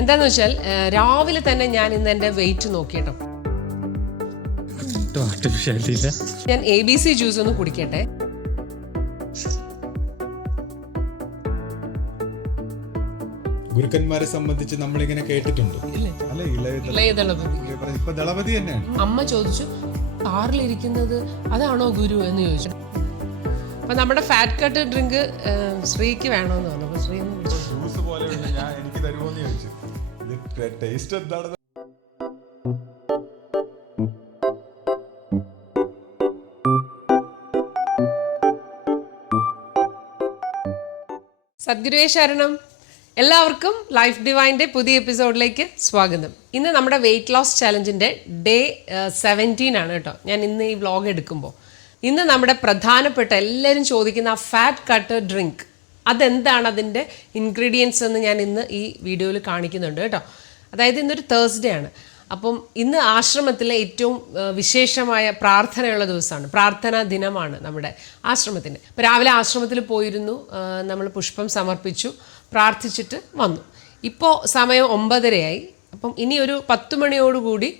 എന്താന്ന് വെച്ചാൽ രാവിലെ തന്നെ ഞാൻ ഇന്ന് എൻ്റെ വെയിറ്റ് നോക്കിട്ടോ. ഞാൻ ABC ജ്യൂസ് ഒന്ന് കുടിക്കട്ടെ. ഗുരുക്കന്മാരെ സംബന്ധിച്ച് നമ്മളിങ്ങനെ കേട്ടിട്ടുണ്ട്. ഇപ്പൊ ദളപതി തന്നെയാണ്. അമ്മ ചോദിച്ചു, കാറിലിരിക്കുന്നത് അതാണോ ഗുരു എന്ന് ചോദിച്ചു. അപ്പൊ നമ്മുടെ ഫാറ്റ് കട്ട് ഡ്രിങ്ക് ശ്രീക്ക് വേണമെന്ന് പറഞ്ഞു. അപ്പൊ ശ്രീ ജ്യൂസ് പോലെ എനിക്ക് തരുമോന്ന് ചോദിച്ചു. ടേസ്റ്റ് എന്താണ്? സദ്ഗുരുവേ ശരണം. എല്ലാവർക്കും ലൈഫ് ഡിവൈൻ്റെ പുതിയ എപ്പിസോഡിലേക്ക് സ്വാഗതം. ഇന്ന് നമ്മുടെ വെയിറ്റ് ലോസ് ചലഞ്ചിൻ്റെ ഡേ 17 ആണ് കേട്ടോ. ഞാൻ ഇന്ന് ഈ വ്ളോഗ് എടുക്കുമ്പോൾ ഇന്ന് നമ്മുടെ പ്രധാനപ്പെട്ട എല്ലാവരും ചോദിക്കുന്ന ആ ഫാറ്റ് കട്ട് ഡ്രിങ്ക്, അതെന്താണ്, അതിൻ്റെ ഇൻഗ്രീഡിയൻസ് എന്ന് ഞാൻ ഇന്ന് ഈ വീഡിയോയിൽ കാണിക്കുന്നുണ്ട് കേട്ടോ. അതായത് ഇന്നൊരു തേഴ്സ്ഡേ ആണ്. അപ്പം ഇന്ന് ആശ്രമത്തിലെ ഏറ്റവും വിശേഷമായ പ്രാർത്ഥനയുള്ള ദിവസമാണ്, പ്രാർത്ഥനാ ദിനമാണ് നമ്മുടെ ആശ്രമത്തിൻ്റെ. ഇപ്പോൾ രാവിലെ ആശ്രമത്തിൽ പോയിരുന്നു, നമ്മൾ പുഷ്പം സമർപ്പിച്ചു, പ്രാർത്ഥിച്ചിട്ട് വന്നു. ഇപ്പോൾ സമയം 9:30 അപ്പം ഇനി ഒരു 10 മണിയോടുകൂടി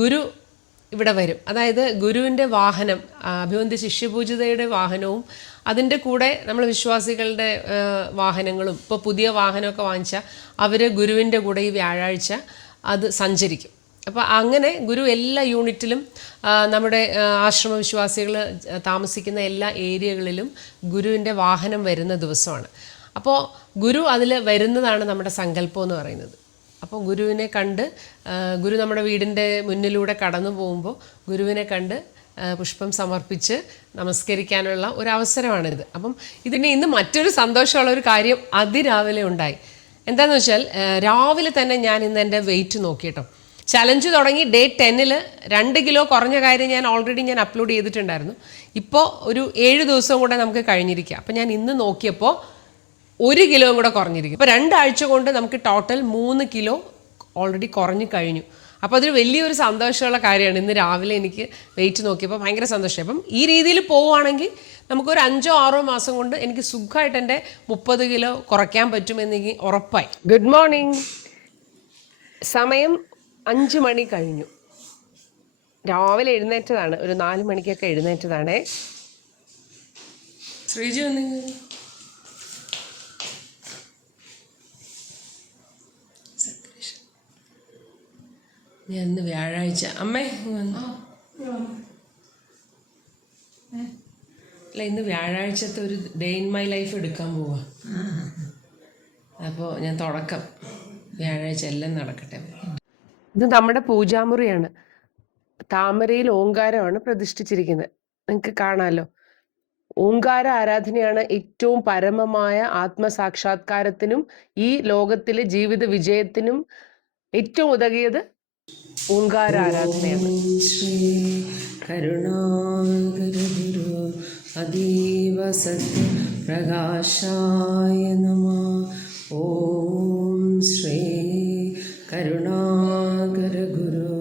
ഗുരു ഇവിടെ വരും. അതായത് ഗുരുവിൻ്റെ വാഹനം, അഭിവന്ദ്യ ശിഷ്യപൂജിതയുടെ വാഹനവും അതിൻ്റെ കൂടെ നമ്മൾ വിശ്വാസികളുടെ വാഹനങ്ങളും, ഇപ്പോൾ പുതിയ വാഹനമൊക്കെ വാങ്ങിച്ചാൽ അവർ ഗുരുവിൻ്റെ കൂടെ ഈ വ്യാഴാഴ്ച അത് സഞ്ചരിക്കും. അപ്പോൾ അങ്ങനെ ഗുരു എല്ലാ യൂണിറ്റിലും, നമ്മുടെ ആശ്രമ വിശ്വാസികൾ താമസിക്കുന്ന എല്ലാ ഏരിയകളിലും ഗുരുവിൻ്റെ വാഹനം വരുന്ന ദിവസമാണ്. അപ്പോൾ ഗുരു അതിൽ വരുന്നതാണ് നമ്മുടെ സങ്കല്പം എന്ന് പറയുന്നത്. അപ്പോൾ ഗുരുവിനെ കണ്ട്, ഗുരു നമ്മുടെ വീടിൻ്റെ മുന്നിലൂടെ കടന്നു പോകുമ്പോൾ ഗുരുവിനെ കണ്ട് പുഷ്പം സമർപ്പിച്ച് നമസ്കരിക്കാനുള്ള ഒരു അവസരമാണിത്. അപ്പം ഇതിന് ഇന്ന് മറ്റൊരു സന്തോഷമുള്ള ഒരു കാര്യം അതിരാവിലെ ഉണ്ടായി. എന്താണെന്ന് വെച്ചാൽ രാവിലെ തന്നെ ഞാൻ ഇന്ന് എൻ്റെ വെയിറ്റ് നോക്കിയിട്ടോ. ചലഞ്ച് തുടങ്ങി ഡേ 10 2 കിലോ കുറഞ്ഞ കാര്യം ഞാൻ ഓൾറെഡി അപ്ലോഡ് ചെയ്തിട്ടുണ്ടായിരുന്നു. ഇപ്പോൾ ഒരു 7 ദിവസം കൂടെ നമുക്ക് കഴിഞ്ഞിരിക്കുക. അപ്പോൾ ഞാൻ ഇന്ന് നോക്കിയപ്പോൾ 1 കിലോ കൂടെ കുറഞ്ഞിരിക്കും. ഇപ്പോൾ 2 ആഴ്ച കൊണ്ട് നമുക്ക് ടോട്ടൽ 3 കിലോ ഓൾറെഡി കുറഞ്ഞു കഴിഞ്ഞു. അപ്പോൾ അതൊരു വലിയൊരു സന്തോഷമുള്ള കാര്യമാണ്. ഇന്ന് രാവിലെ എനിക്ക് വെയിറ്റ് നോക്കിയപ്പോൾ ഭയങ്കര സന്തോഷമായി. അപ്പം ഈ രീതിയിൽ പോവുകയാണെങ്കിൽ നമുക്കൊരു 5-6 മാസം കൊണ്ട് എനിക്ക് സുഖമായിട്ട് എൻ്റെ 30 കിലോ കുറയ്ക്കാൻ പറ്റുമെന്നെനിക്ക് ഉറപ്പായി. Good morning. സമയം 5 മണി കഴിഞ്ഞു. രാവിലെ എഴുന്നേറ്റതാണ്, ഒരു 4 മണിക്കൊക്കെ എഴുന്നേറ്റതാണേ. ശ്രീജി വന്നെങ്കിൽ ഞാൻ ഇന്ന് വ്യാഴാഴ്ച അമ്മേ അല്ല, ഇന്ന് വ്യാഴാഴ്ചത്തെ ഒരു ഡേ ഇൻ മൈ ലൈഫ് എടുക്കാൻ പോവാ. അപ്പോൾ ഞാൻ തുടക്കം വ്യാഴാഴ്ച എല്ലാം നടക്കട്ടെ. ഇത് നമ്മുടെ പൂജാമുറിയാണ്. താമരയിൽ ഓങ്കാരമാണ് പ്രതിഷ്ഠിച്ചിരിക്കുന്നത്. നിങ്ങൾക്ക് കാണാമല്ലോ. ഓങ്കാര ആരാധനയാണ് ഏറ്റവും പരമമായ ആത്മസാക്ഷാത്കാരത്തിനും ഈ ലോകത്തിലെ ജീവിത വിജയത്തിനും ഏറ്റവും ഉതകിയത് ഓങ്കാര ആരാധനയാണ്. ശ്രീ കരുണാകര ഗുരു അതീവ സത്യ പ്രകാശായ നമഃ. ഓം ശ്രീ കരുണാകര ഗുരു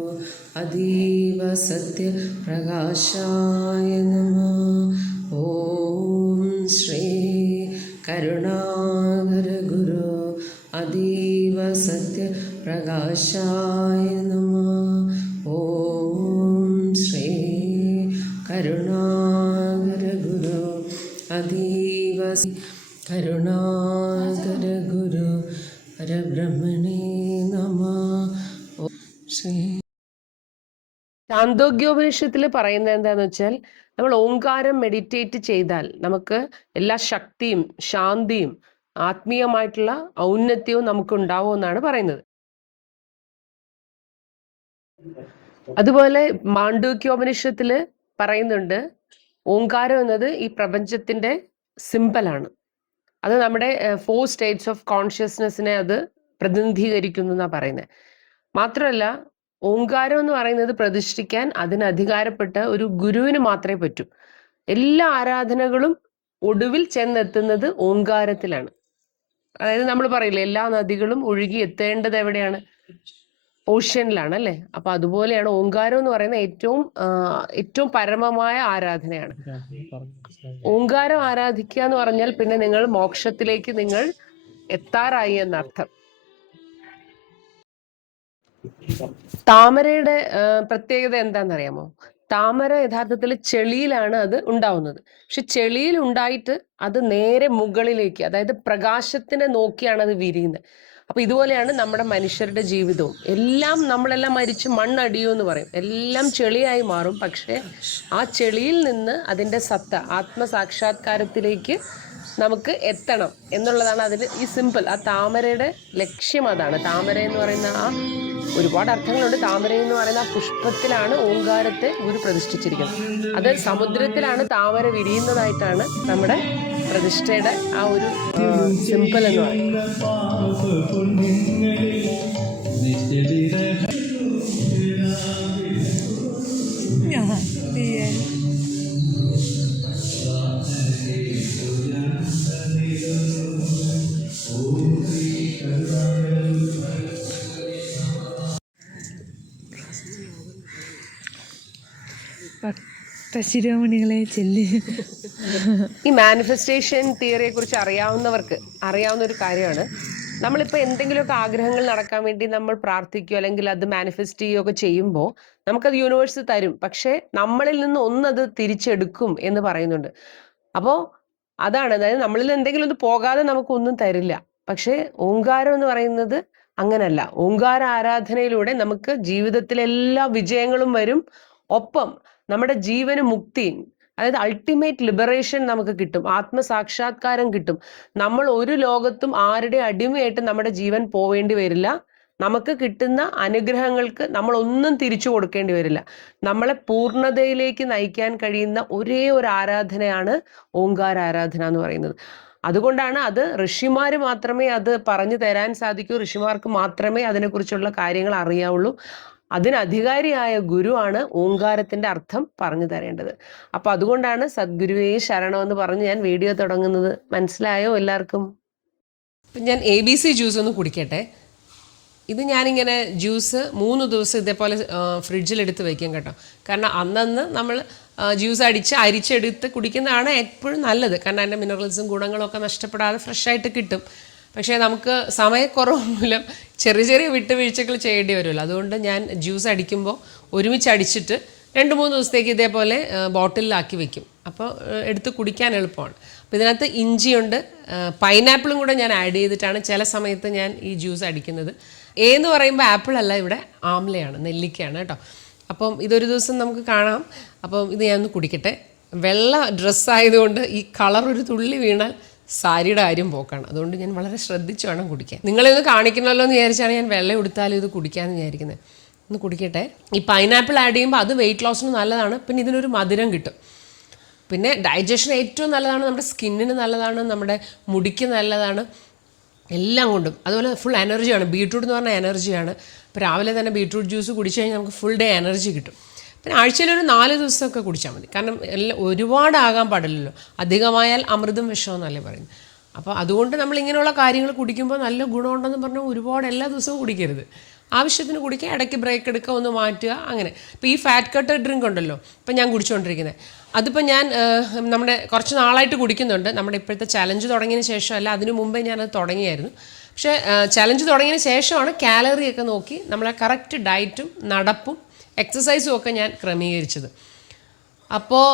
അതീവ സത്യ പ്രകാശായ നമഃ. ഓം ശ്രീ കരുണാകര ഗുരു അതീവ സത്യ പ്രകാശായ നമഃ. ഓം ശ്രീ കരുണാകര ഗുരു അതീവ കരുണാകര ഗുരു പരബ്രഹ്മണേ നമഃ. ശ്രീ ചാന്തോഗ്യോപനിഷത്തിൽ പറയുന്നത് എന്താന്ന് വെച്ചാൽ, നമ്മൾ ഓങ്കാരം മെഡിറ്റേറ്റ് ചെയ്താൽ നമുക്ക് എല്ലാ ശക്തിയും ശാന്തിയും ആത്മീയമായിട്ടുള്ള ഔന്നത്യവും നമുക്ക് ഉണ്ടാവുമെന്നാണ് പറയുന്നത്. അതുപോലെ മാണ്ഡൂക്യോപനിഷത്തിൽ പറയുന്നുണ്ട്, ഓങ്കാരം എന്നത് ഈ പ്രപഞ്ചത്തിന്റെ സിമ്പലാണ്. അത് നമ്മുടെ 4 സ്റ്റേറ്റ്സ് ഓഫ് കോൺഷ്യസ്നെസ്സിനെ അത് പ്രതിനിധീകരിക്കുന്നു എന്നാണ് പറയുന്നത്. മാത്രമല്ല, ഓങ്കാരം എന്ന് പറയുന്നത് പ്രതിഷ്ഠിക്കാൻ അതിന് അധികാരപ്പെട്ട ഒരു ഗുരുവിന് മാത്രമേ പറ്റൂ. എല്ലാ ആരാധനകളും ഒടുവിൽ ചെന്നെത്തുന്നത് ഓങ്കാരത്തിലാണ്. അതായത് നമ്മൾ പറയില്ലേ, എല്ലാ നദികളും ഒഴുകി എത്തേണ്ടത് എവിടെയാണ്? ഓഷ്യനിലാണ് അല്ലേ? അപ്പൊ അതുപോലെയാണ് ഓങ്കാരം എന്ന് പറയുന്ന ഏറ്റവും പരമമായ ആരാധനയാണ്. ഓങ്കാരം ആരാധിക്കുക എന്ന് പറഞ്ഞാൽ പിന്നെ നിങ്ങൾ മോക്ഷത്തിലേക്ക് നിങ്ങൾ എത്താറായി എന്നർത്ഥം. താമരയുടെ പ്രത്യേകത എന്താണെന്നറിയാമോ? താമര യഥാർത്ഥത്തിൽ ചെളിയിലാണ് അത് ഉണ്ടാവുന്നത്. പക്ഷെ ചെളിയിൽ ഉണ്ടായിട്ട് അത് നേരെ മുകളിലേക്ക്, അതായത് പ്രകാശത്തിനെ നോക്കിയാണ് അത് വിരിയുന്നത്. അപ്പൊ ഇതുപോലെയാണ് നമ്മുടെ മനുഷ്യരുടെ ജീവിതവും. എല്ലാം നമ്മളെല്ലാം മരിച്ച് മണ്ണടിയോ എന്ന് പറയും, എല്ലാം ചെളിയായി മാറും. പക്ഷെ ആ ചെളിയിൽ നിന്ന് അതിൻ്റെ സത്ത, ആത്മസാക്ഷാത്കാരത്തിലേക്ക് നമുക്ക് എത്തണം എന്നുള്ളതാണ് അതിൽ ഈ സിമ്പിൾ. ആ താമരയുടെ ലക്ഷ്യം അതാണ്. താമര എന്ന് പറയുന്ന ആ ഒരുപാട് അർത്ഥങ്ങളുണ്ട്. താമര എന്ന് പറയുന്ന ആ പുഷ്പത്തിലാണ് ഓങ്കാരത്തെ ഗുരു പ്രതിഷ്ഠിച്ചിരിക്കുന്നത്. അത് സമുദ്രത്തിലാണ് താമര വിരിയുന്നതായിട്ടാണ് നമ്മുടെ പ്രതിഷ്ഠയുടെ ആ ഒരു സിമ്പിൾ എന്ന് പറയുന്നത്. ശിരോമണികളെ ചെല്ല്. ഈ മാനിഫെസ്റ്റേഷൻ തിയറിയെ കുറിച്ച് അറിയാവുന്നവർക്ക് അറിയാവുന്ന ഒരു കാര്യമാണ്. നമ്മളിപ്പോൾ എന്തെങ്കിലുമൊക്കെ ആഗ്രഹങ്ങൾ നടക്കാൻ വേണ്ടി നമ്മൾ പ്രാർത്ഥിക്കുകയോ അല്ലെങ്കിൽ അത് മാനിഫെസ്റ്റ് ചെയ്യുകയൊക്കെ ചെയ്യുമ്പോൾ നമുക്കത് യൂണിവേഴ്സ് തരും. പക്ഷെ നമ്മളിൽ നിന്ന് ഒന്നത് തിരിച്ചെടുക്കും എന്ന് പറയുന്നുണ്ട്. അപ്പോൾ അതാണ്, അതായത് നമ്മളിൽ എന്തെങ്കിലും ഒന്ന് പോകാതെ നമുക്കൊന്നും തരില്ല. പക്ഷേ ഓങ്കാരം എന്ന് പറയുന്നത് അങ്ങനല്ല. ഓങ്കാര ആരാധനയിലൂടെ നമുക്ക് ജീവിതത്തിലെ എല്ലാ വിജയങ്ങളും വരും. ഒപ്പം നമ്മുടെ ജീവന് മുക്തി, അതായത് അൾട്ടിമേറ്റ് ലിബറേഷൻ നമുക്ക് കിട്ടും, ആത്മസാക്ഷാത്കാരം കിട്ടും. നമ്മൾ ഒരു ലോകത്തും ആരുടെ അടിമയായിട്ട് നമ്മുടെ ജീവൻ പോവേണ്ടി വരില്ല. നമുക്ക് കിട്ടുന്ന അനുഗ്രഹങ്ങൾക്ക് നമ്മൾ ഒന്നും തിരിച്ചു കൊടുക്കേണ്ടി വരില്ല. നമ്മളെ പൂർണ്ണതയിലേക്ക് നയിക്കാൻ കഴിയുന്ന ഒരേ ഒരു ആരാധനയാണ് ഓങ്കാര ആരാധന എന്ന് പറയുന്നത്. അതുകൊണ്ടാണ് അത് ഋഷിമാര് മാത്രമേ അത് പറഞ്ഞു തരാൻ സാധിക്കൂ. ഋഷിമാർക്ക് മാത്രമേ അതിനെക്കുറിച്ചുള്ള കാര്യങ്ങൾ അറിയാവുള്ളൂ. അതിന് അധികാരിയായ ഗുരുവാണ് ഓങ്കാരത്തിന്റെ അർത്ഥം പറഞ്ഞു തരേണ്ടത്. അപ്പൊ അതുകൊണ്ടാണ് സദ്ഗുരുവേ ശരണം എന്ന് പറഞ്ഞ് ഞാൻ വീഡിയോ തുടങ്ങുന്നത്. മനസ്സിലായോ എല്ലാവർക്കും? ഞാൻ ABC ജ്യൂസ് ഒന്ന് കുടിക്കട്ടെ. ഇത് ഞാനിങ്ങനെ ജ്യൂസ് 3 ദിവസം ഇതേപോലെ ഫ്രിഡ്ജിലെടുത്ത് വയ്ക്കും കേട്ടോ. കാരണം അന്നന്ന് നമ്മൾ ജ്യൂസ് അരിച്ചെടുത്ത് കുടിക്കുന്നതാണ് എപ്പോഴും നല്ലത്. കാരണം അതിൻ്റെ മിനറൽസും ഗുണങ്ങളും ഒക്കെ നഷ്ടപ്പെടാതെ ഫ്രഷായിട്ട് കിട്ടും. പക്ഷേ നമുക്ക് സമയക്കുറവ് മൂലം ചെറിയ ചെറിയ വിട്ടുവീഴ്ചകൾ ചെയ്യേണ്ടി വരുമല്ലോ. അതുകൊണ്ട് ഞാൻ ജ്യൂസ് അടിക്കുമ്പോൾ ഒരുമിച്ച് അടിച്ചിട്ട് 2-3 ദിവസത്തേക്ക് ഇതേപോലെ ബോട്ടിലാക്കി വെക്കും. അപ്പോൾ എടുത്ത് കുടിക്കാൻ എളുപ്പമാണ്. അപ്പോൾ ഇതിനകത്ത് ഇഞ്ചിയുണ്ട്, പൈനാപ്പിളും കൂടെ ഞാൻ ആഡ് ചെയ്തിട്ടാണ് ചില സമയത്ത് ഞാൻ ഈ ജ്യൂസ് അടിക്കുന്നത്. എന്ന് പറയുമ്പോൾ ആപ്പിൾ അല്ല, ഇവിടെ ആംലയാണ്, നെല്ലിക്കയാണ് കേട്ടോ. അപ്പം ഇതൊരു ദിവസം നമുക്ക് കാണാം. അപ്പം ഇത് ഞാനൊന്ന് കുടിക്കട്ടെ. വെള്ള ഡ്രസ്സായതുകൊണ്ട് ഈ കളർ ഒരു തുള്ളി വീണാൽ സാരിയുടെ കാര്യം പോക്കാണ്. അതുകൊണ്ട് ഞാൻ വളരെ ശ്രദ്ധിച്ച് വേണം കുടിക്കാൻ. നിങ്ങളിത് കാണിക്കണമല്ലോ എന്ന് വിചാരിച്ചാണ് ഞാൻ വെള്ളം എടുത്താലും ഇത് കുടിക്കാമെന്ന് വിചാരിക്കുന്നത്. ഒന്ന് കുടിക്കട്ടെ. ഈ പൈനാപ്പിൾ ആഡ് ചെയ്യുമ്പോൾ അത് വെയിറ്റ് ലോസിന് നല്ലതാണ്. പിന്നെ ഇതിനൊരു മധുരം കിട്ടും. പിന്നെ ഡൈജഷൻ ഏറ്റവും നല്ലതാണ്, നമ്മുടെ സ്കിന്നിന് നല്ലതാണ്, നമ്മുടെ മുടിക്ക് നല്ലതാണ്, എല്ലാം കൊണ്ടും. അതുപോലെ ഫുൾ എനർജിയാണ്. ബീട്രൂട്ട് എന്ന് പറഞ്ഞാൽ എനർജിയാണ്. ഇപ്പോൾ രാവിലെ തന്നെ ബീട്രൂട്ട് ജ്യൂസ് കുടിച്ചു കഴിഞ്ഞാൽ നമുക്ക് ഫുൾ ഡേ എനർജി കിട്ടും. പിന്നെ ആഴ്ചയിലൊരു 4 ദിവസമൊക്കെ കുടിച്ചാൽ മതി. കാരണം ഒരുപാടാകാൻ പാടില്ലല്ലോ. അധികമായാൽ അമൃതും വിഷമെന്നല്ലേ പറയുന്നത്. അപ്പോൾ അതുകൊണ്ട് നമ്മൾ ഇങ്ങനെയുള്ള കാര്യങ്ങൾ കുടിക്കുമ്പോൾ നല്ല ഗുണമുണ്ടെന്ന് പറഞ്ഞാൽ ഒരുപാട് എല്ലാ ദിവസവും കുടിക്കരുത്. ആവശ്യത്തിന് കുടിക്കുക, ഇടയ്ക്ക് ബ്രേക്ക് എടുക്കുക, ഒന്ന് മാറ്റുക, അങ്ങനെ. ഇപ്പോൾ ഈ ഫാറ്റ് കട്ടർ ഡ്രിങ്ക് ഉണ്ടല്ലോ, ഇപ്പം ഞാൻ കുടിച്ചുകൊണ്ടിരിക്കുന്നത്, അതിപ്പോൾ ഞാൻ നമ്മുടെ കുറച്ച് നാളായിട്ട് കുടിക്കുന്നുണ്ട്. നമ്മുടെ ഇപ്പോഴത്തെ ചലഞ്ച് തുടങ്ങിയതിന് ശേഷമല്ല, അതിനു മുമ്പേ ഞാനത് തുടങ്ങിയായിരുന്നു. പക്ഷേ ചലഞ്ച് തുടങ്ങിയതിന് ശേഷമാണ് കാലറിയൊക്കെ നോക്കി നമ്മളെ കറക്റ്റ് ഡയറ്റും നടപ്പും എക്സസൈസും ഒക്കെ ഞാൻ ക്രമീകരിച്ചത്. അപ്പോൾ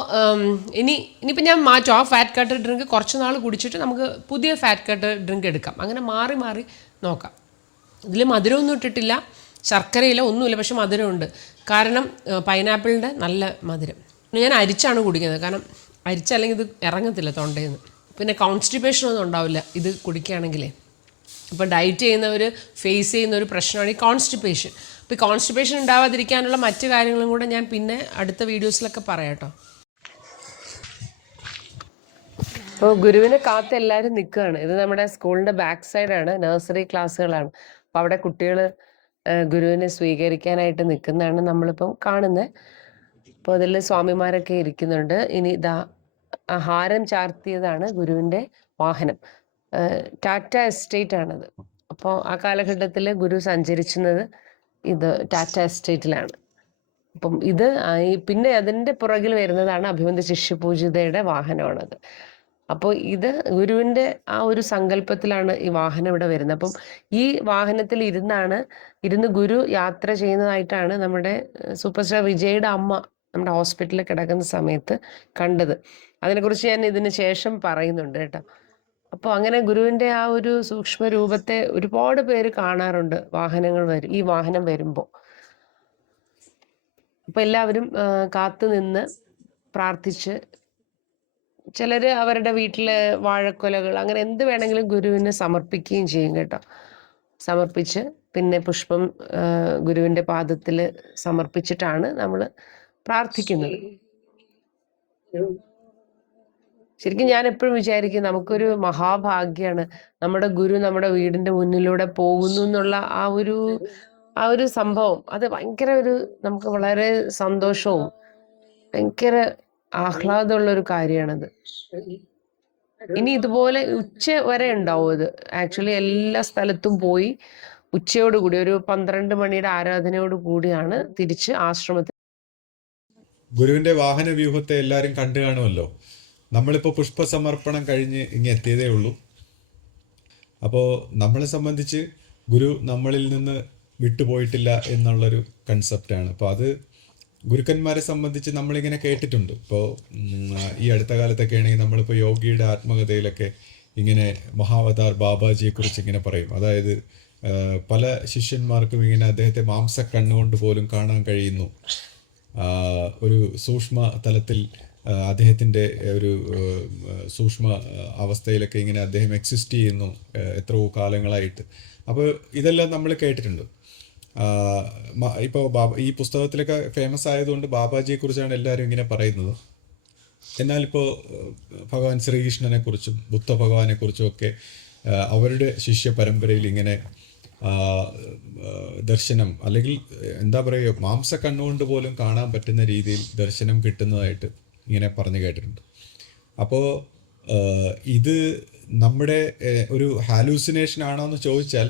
ഇനിയിപ്പോൾ ഞാൻ മാറ്റും. ആ ഫാറ്റ് കട്ടർ ഡ്രിങ്ക് കുറച്ച് നാൾ കുടിച്ചിട്ട് നമുക്ക് പുതിയ ഫാറ്റ് കട്ടർ ഡ്രിങ്ക് എടുക്കാം. അങ്ങനെ മാറി മാറി നോക്കാം. ഇതിൽ മധുരമൊന്നും ഇട്ടിട്ടില്ല, ശർക്കരയില്ല, ഒന്നുമില്ല. പക്ഷെ മധുരമുണ്ട്. കാരണം പൈനാപ്പിളിൻ്റെ നല്ല മധുരം. ഞാൻ അരിച്ചാണ് കുടിക്കുന്നത്. കാരണം അരിച്ചല്ലെങ്കിൽ ഇത് ഇറങ്ങത്തില്ല തൊണ്ടയിൽ നിന്ന്. പിന്നെ കോൺസ്റ്റിപ്പേഷനൊന്നും ഉണ്ടാവില്ല ഇത് കുടിക്കുകയാണെങ്കിലേ. ഇപ്പോൾ ഡയറ്റ് ചെയ്യുന്നവർ ഫേസ് ചെയ്യുന്ന ഒരു പ്രശ്നമാണ് ഈ കോൺസ്റ്റിപ്പേഷൻ. അപ്പോൾ ഈ കോൺസ്റ്റിപ്പേഷൻ ഉണ്ടാവാതിരിക്കാനുള്ള മറ്റു കാര്യങ്ങളും കൂടെ ഞാൻ പിന്നെ അടുത്ത വീഡിയോസിലൊക്കെ പറയാം കേട്ടോ. അപ്പോൾ ഗുരുവിനെ കാത്ത് എല്ലാവരും നിൽക്കുകയാണ്. ഇത് നമ്മുടെ സ്കൂളിൻ്റെ ബാക്ക് സൈഡാണ്, നഴ്സറി ക്ലാസ്സുകളാണ്. അപ്പോൾ അവിടെ കുട്ടികൾ ഗുരുവിനെ സ്വീകരിക്കാനായിട്ട് നിൽക്കുന്നതാണ് നമ്മളിപ്പം കാണുന്നത്. അപ്പോൾ അതിൽ സ്വാമിമാരൊക്കെ ഇരിക്കുന്നുണ്ട്. ഇനി ഇതാ ഹാരം ചാർത്തിയതാണ് ഗുരുവിൻ്റെ വാഹനം. ടാറ്റ എസ്റ്റേറ്റ് ആണത്. അപ്പോൾ ആ കാലഘട്ടത്തിൽ ഗുരു സഞ്ചരിക്കുന്നത് ഇത് ടാറ്റ എസ്റ്റേറ്റിലാണ്. അപ്പം ഇത് പിന്നെ അതിൻ്റെ പുറകിൽ വരുന്നതാണ് അഭിമന്യ ശിഷ്യപൂജിതയുടെ വാഹനമാണത്. അപ്പോൾ ഇത് ഗുരുവിൻ്റെ ആ ഒരു സങ്കല്പത്തിലാണ് ഈ വാഹനം ഇവിടെ വരുന്നത്. അപ്പം ഈ വാഹനത്തിൽ ഇരുന്ന് ഗുരു യാത്ര ചെയ്യുന്നതായിട്ടാണ് നമ്മുടെ സൂപ്പർ സ്റ്റാർ വിജയുടെ അമ്മ നമ്മുടെ ഹോസ്പിറ്റലിൽ കിടക്കുന്ന സമയത്ത് കണ്ടത്. അതിനെക്കുറിച്ച് ഞാൻ ഇതിന് ശേഷം പറയുന്നുണ്ട് കേട്ടോ. അപ്പോൾ അങ്ങനെ ഗുരുവിൻ്റെ ആ ഒരു സൂക്ഷ്മ രൂപത്തെ ഒരുപാട് പേര് കാണാറുണ്ട് ഈ വാഹനം വരുമ്പോൾ. അപ്പോൾ എല്ലാവരും കാത്തു നിന്ന് പ്രാർത്ഥിച്ച്, ചിലർ അവരുടെ വീട്ടിലെ വാഴക്കൊലകൾ അങ്ങനെ എന്ത് വേണമെങ്കിലും ഗുരുവിന് സമർപ്പിക്കുകയും ചെയ്യും കേട്ടോ. സമർപ്പിച്ച് പിന്നെ പുഷ്പം ഗുരുവിൻ്റെ പാദത്തിൽ സമർപ്പിച്ചിട്ടാണ് നമ്മൾ പ്രാർത്ഥിക്കുന്നത്. ശരിക്കും ഞാൻ എപ്പോഴും വിചാരിക്കും നമുക്കൊരു മഹാഭാഗ്യമാണ് നമ്മുടെ ഗുരു നമ്മുടെ വീടിൻ്റെ മുന്നിലൂടെ പോകുന്നു എന്നുള്ള ആ ഒരു സംഭവം. അത് ഭയങ്കര നമുക്ക് വളരെ സന്തോഷവും ഭയങ്കര ആഹ്ലാദമുള്ള ഒരു കാര്യമാണത്. ഇനി ഇതുപോലെ ഉച്ച വരെ ഉണ്ടാവും ഇത്. ആക്ച്വലി എല്ലാ സ്ഥലത്തും പോയി ഉച്ചയോടുകൂടി ഒരു 12 മണിയുടെ ആരാധനയോട് കൂടിയാണ് തിരിച്ച് ആശ്രമത്തിൽ. ഗുരുവിന്റെ വാഹന വ്യൂഹത്തെ എല്ലാവരും കണ്ടു കാണുമല്ലോ. നമ്മളിപ്പോൾ പുഷ്പസമർപ്പണം കഴിഞ്ഞ് ഇങ്ങനെ എത്തിയതേ ഉള്ളൂ. അപ്പോൾ നമ്മളെ സംബന്ധിച്ച് ഗുരു നമ്മളിൽ നിന്ന് വിട്ടുപോയിട്ടില്ല എന്നുള്ളൊരു കൺസെപ്റ്റാണ്. അപ്പോൾ അത് ഗുരുക്കന്മാരെ സംബന്ധിച്ച് നമ്മളിങ്ങനെ കേട്ടിട്ടുണ്ട്. ഇപ്പോൾ ഈ അടുത്ത കാലത്തൊക്കെ ആണെങ്കിൽ നമ്മളിപ്പോൾ യോഗിയുടെ ആത്മകഥയിലൊക്കെ ഇങ്ങനെ മഹാവതാർ ബാബാജിയെക്കുറിച്ച് ഇങ്ങനെ പറയും. അതായത് പല ശിഷ്യന്മാർക്കും ഇങ്ങനെ അദ്ദേഹത്തെ മാംസ കണ്ണുകൊണ്ട് പോലും കാണാൻ കഴിയുന്നു. ഒരു സൂക്ഷ്മ തലത്തിൽ അദ്ദേഹത്തിൻ്റെ ഒരു സൂക്ഷ്മ അവസ്ഥയിലൊക്കെ ഇങ്ങനെ അദ്ദേഹം എക്സിസ്റ്റ് ചെയ്യുന്നു എത്രയോ കാലങ്ങളായിട്ട്. അപ്പോൾ ഇതെല്ലാം നമ്മൾ കേട്ടിട്ടുണ്ട്. ഇപ്പോൾ ഈ പുസ്തകത്തിലൊക്കെ ഫേമസ് ആയതുകൊണ്ട് ബാബാജിയെക്കുറിച്ചാണ് എല്ലാവരും ഇങ്ങനെ പറയുന്നത്. എന്നാലിപ്പോൾ ഭഗവാൻ ശ്രീകൃഷ്ണനെ കുറിച്ചും ബുദ്ധ ഭഗവാനെ കുറിച്ചും ഒക്കെ അവരുടെ ശിഷ്യ പരമ്പരയിൽ ഇങ്ങനെ ദർശനം, അല്ലെങ്കിൽ എന്താ പറയുക, മാംസ കണ്ണുകൊണ്ട് പോലും കാണാൻ പറ്റുന്ന രീതിയിൽ ദർശനം കിട്ടുന്നതായിട്ട് ഇങ്ങനെ പറഞ്ഞു കേട്ടിട്ടുണ്ട്. അപ്പോൾ ഇത് നമ്മുടെ ഒരു ഹാലൂസിനേഷൻ ആണോ എന്ന് ചോദിച്ചാൽ,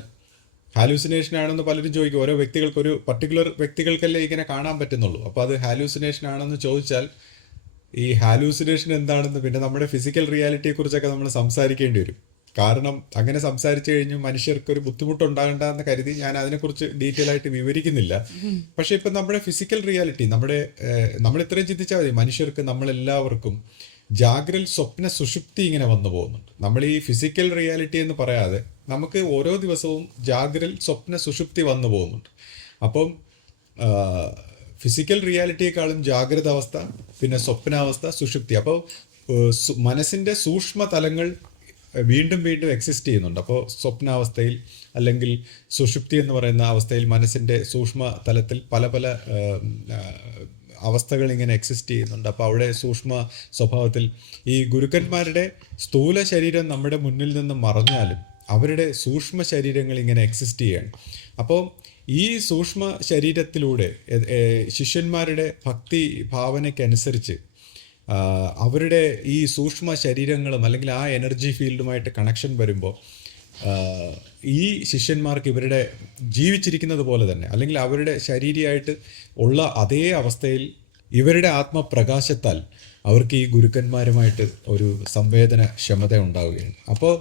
ഹാലൂസിനേഷൻ ആണെന്ന് പലരും ചോദിക്കും. ഓരോ വ്യക്തികൾക്ക്, ഒരു പർട്ടിക്കുലർ വ്യക്തികൾക്കല്ലേ ഇങ്ങനെ കാണാൻ പറ്റുന്നുള്ളൂ. അപ്പോൾ അത് ഹാലൂസിനേഷൻ ആണെന്ന് ചോദിച്ചാൽ, ഈ ഹാലൂസിനേഷൻ എന്താണെന്ന് പിന്നെ നമ്മുടെ ഫിസിക്കൽ റിയാലിറ്റിയെക്കുറിച്ചൊക്കെ നമ്മൾ സംസാരിക്കേണ്ടി വരും. കാരണം അങ്ങനെ സംസാരിച്ചു കഴിഞ്ഞു മനുഷ്യർക്കൊരു ബുദ്ധിമുട്ടുണ്ടാകണ്ടെന്ന് കരുതി ഞാൻ അതിനെക്കുറിച്ച് ഡീറ്റെയിൽ ആയിട്ട് വിവരിക്കുന്നില്ല. പക്ഷേ ഇപ്പം നമ്മുടെ ഫിസിക്കൽ റിയാലിറ്റി, നമ്മൾ ഇത്രയും ചിന്തിച്ചാൽ മതി, മനുഷ്യർക്ക്, നമ്മളെല്ലാവർക്കും ജാഗ്രൽ സ്വപ്ന സുഷുപ്തി ഇങ്ങനെ വന്നു പോകുന്നുണ്ട്. നമ്മൾ ഈ ഫിസിക്കൽ റിയാലിറ്റി എന്ന് പറയാതെ നമുക്ക് ഓരോ ദിവസവും ജാഗ്രൽ സ്വപ്ന സുഷുപ്തി വന്നു പോകുന്നുണ്ട്. അപ്പം ഫിസിക്കൽ റിയാലിറ്റിയെക്കാളും ജാഗ്രത അവസ്ഥ, പിന്നെ സ്വപ്നാവസ്ഥ, സുഷുപ്തി. അപ്പോൾ മനസ്സിൻ്റെ സൂക്ഷ്മ തലങ്ങൾ വീണ്ടും വീണ്ടും എക്സിസ്റ്റ് ചെയ്യുന്നുണ്ട്. അപ്പോൾ സ്വപ്നാവസ്ഥയിൽ അല്ലെങ്കിൽ സുഷുപ്തി എന്ന് പറയുന്ന അവസ്ഥയിൽ മനസ്സിൻ്റെ സൂക്ഷ്മ തലത്തിൽ പല പല അവസ്ഥകൾ ഇങ്ങനെ എക്സിസ്റ്റ് ചെയ്യുന്നുണ്ട്. അപ്പോൾ അവിടെ സൂക്ഷ്മ സ്വഭാവത്തിൽ ഈ ഗുരുക്കന്മാരുടെ സ്ഥൂല ശരീരം നമ്മുടെ മുന്നിൽ നിന്ന് മറഞ്ഞാലും അവരുടെ സൂക്ഷ്മ ശരീരങ്ങൾ ഇങ്ങനെ എക്സിസ്റ്റ് ചെയ്യാണ്. അപ്പോൾ ഈ സൂക്ഷ്മ ശരീരത്തിലൂടെ ശിഷ്യന്മാരുടെ ഭക്തി ഭാവനയ്ക്കനുസരിച്ച് അവരുടെ ഈ സൂക്ഷ്മ ശരീരങ്ങളും അല്ലെങ്കിൽ ആ എനർജി ഫീൽഡുമായിട്ട് കണക്ഷൻ വരുമ്പോൾ ഈ ശിഷ്യന്മാർക്ക് ഇവരുടെ ജീവിച്ചിരിക്കുന്നത് പോലെ തന്നെ, അല്ലെങ്കിൽ അവരുടെ ശരീരമായിട്ട് ഉള്ള അതേ അവസ്ഥയിൽ ഇവരുടെ ആത്മപ്രകാശത്താൽ അവർക്ക് ഈ ഗുരുക്കന്മാരുമായിട്ട് ഒരു സംവേദനക്ഷമത ഉണ്ടാവുകയാണ്. അപ്പോൾ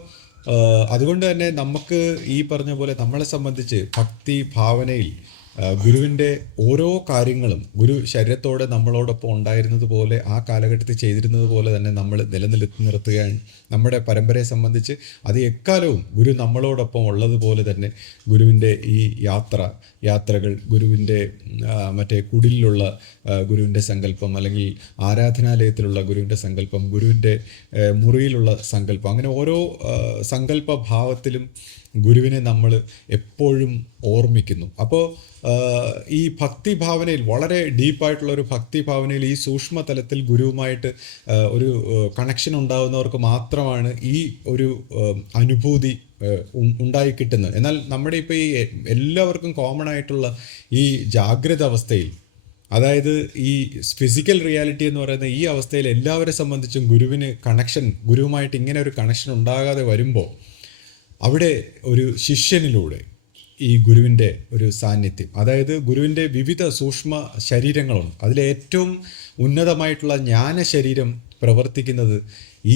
അതുകൊണ്ട് തന്നെ നമുക്ക് ഈ പറഞ്ഞ പോലെ നമ്മളെ സംബന്ധിച്ച് ഭക്തി ഭാവനയിൽ ഗുരുവിൻ്റെ ഓരോ കാര്യങ്ങളും ഗുരു ശരീരത്തോടെ നമ്മളോടൊപ്പം ഉണ്ടായിരുന്നത് പോലെ, ആ കാലഘട്ടത്തിൽ ചെയ്തിരുന്നത് പോലെ തന്നെ നമ്മൾ നിർത്തുകയാണ്. നമ്മുടെ പരമ്പരയെ സംബന്ധിച്ച് അത് എക്കാലവും ഗുരു നമ്മളോടൊപ്പം ഉള്ളതുപോലെ തന്നെ ഗുരുവിൻ്റെ ഈ യാത്രകൾ, ഗുരുവിൻ്റെ മറ്റേ കുടിലുള്ള ഗുരുവിൻ്റെ സങ്കല്പം, അല്ലെങ്കിൽ ആരാധനാലയത്തിലുള്ള ഗുരുവിൻ്റെ സങ്കല്പം, ഗുരുവിൻ്റെ മുറിയിലുള്ള സങ്കല്പം, അങ്ങനെ ഓരോ സങ്കല്പഭാവത്തിലും ഗുരുവിനെ നമ്മൾ എപ്പോഴും ഓർമ്മിക്കുന്നു. അപ്പോൾ ഈ ഭക്തിഭാവനയിൽ, വളരെ ഡീപ്പായിട്ടുള്ളൊരു ഭക്തിഭാവനയിൽ ഈ സൂക്ഷ്മതലത്തിൽ ഗുരുവുമായിട്ട് ഒരു കണക്ഷൻ ഉണ്ടാകുന്നവർക്ക് മാത്രമാണ് ഈ ഒരു അനുഭൂതി ഉണ്ടായിക്കിട്ടുന്നത്. എന്നാൽ നമ്മുടെ ഇപ്പോൾ ഈ എല്ലാവർക്കും കോമൺ ആയിട്ടുള്ള ഈ ജാഗ്രത അവസ്ഥയിൽ, അതായത് ഈ ഫിസിക്കൽ റിയാലിറ്റി എന്ന് പറയുന്ന ഈ അവസ്ഥയിൽ എല്ലാവരെ സംബന്ധിച്ചും ഗുരുവുമായിട്ട് ഇങ്ങനെ ഒരു കണക്ഷൻ ഉണ്ടാകാതെ വരുമ്പോൾ അവിടെ ഒരു ശിഷ്യനിലൂടെ ഈ ഗുരുവിൻ്റെ ഒരു സാന്നിധ്യം, അതായത് ഗുരുവിൻ്റെ വിവിധ സൂക്ഷ്മ ശരീരങ്ങളുണ്ട്. അതിലേറ്റവും ഉന്നതമായിട്ടുള്ള ജ്ഞാന ശരീരം പ്രവർത്തിക്കുന്നത്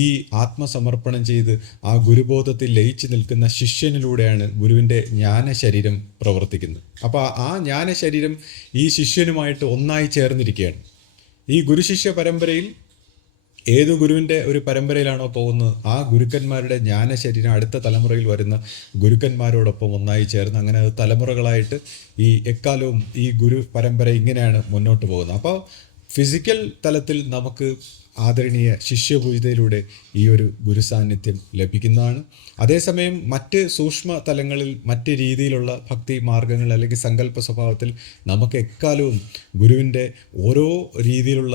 ഈ ആത്മസമർപ്പണം ചെയ്ത് ആ ഗുരുബോധത്തിൽ ലയിച്ചു നിൽക്കുന്ന ശിഷ്യനിലൂടെയാണ് ഗുരുവിൻ്റെ ജ്ഞാന ശരീരം പ്രവർത്തിക്കുന്നത്. അപ്പോൾ ആ ജ്ഞാന ശരീരം ഈ ശിഷ്യനുമായിട്ട് ഒന്നായി ചേർന്നിരിക്കുകയാണ്. ഈ ഗുരുശിഷ്യ പരമ്പരയിൽ ഏത് ഗുരുവിൻ്റെ ഒരു പരമ്പരയിലാണോ പോകുന്നത്, ആ ഗുരുക്കന്മാരുടെ ജ്ഞാന ശരീരം അടുത്ത തലമുറയിൽ വരുന്ന ഗുരുക്കന്മാരോടൊപ്പം ഒന്നായി ചേർന്ന് അങ്ങനെ അത് തലമുറകളായിട്ട് ഈ എക്കാലവും ഈ ഗുരു പരമ്പര ഇങ്ങനെയാണ് മുന്നോട്ട് പോകുന്നത്. അപ്പോൾ ഫിസിക്കൽ തലത്തിൽ നമുക്ക് ആദരണീയ ശിഷ്യപൂജിതയിലൂടെ ഈ ഒരു ഗുരു സാന്നിധ്യം ലഭിക്കുന്നതാണ്. അതേസമയം മറ്റ് സൂക്ഷ്മ തലങ്ങളിൽ മറ്റ് രീതിയിലുള്ള ഭക്തി മാർഗങ്ങൾ അല്ലെങ്കിൽ സങ്കല്പ സ്വഭാവത്തിൽ നമുക്ക് എക്കാലവും ഗുരുവിൻ്റെ ഓരോ രീതിയിലുള്ള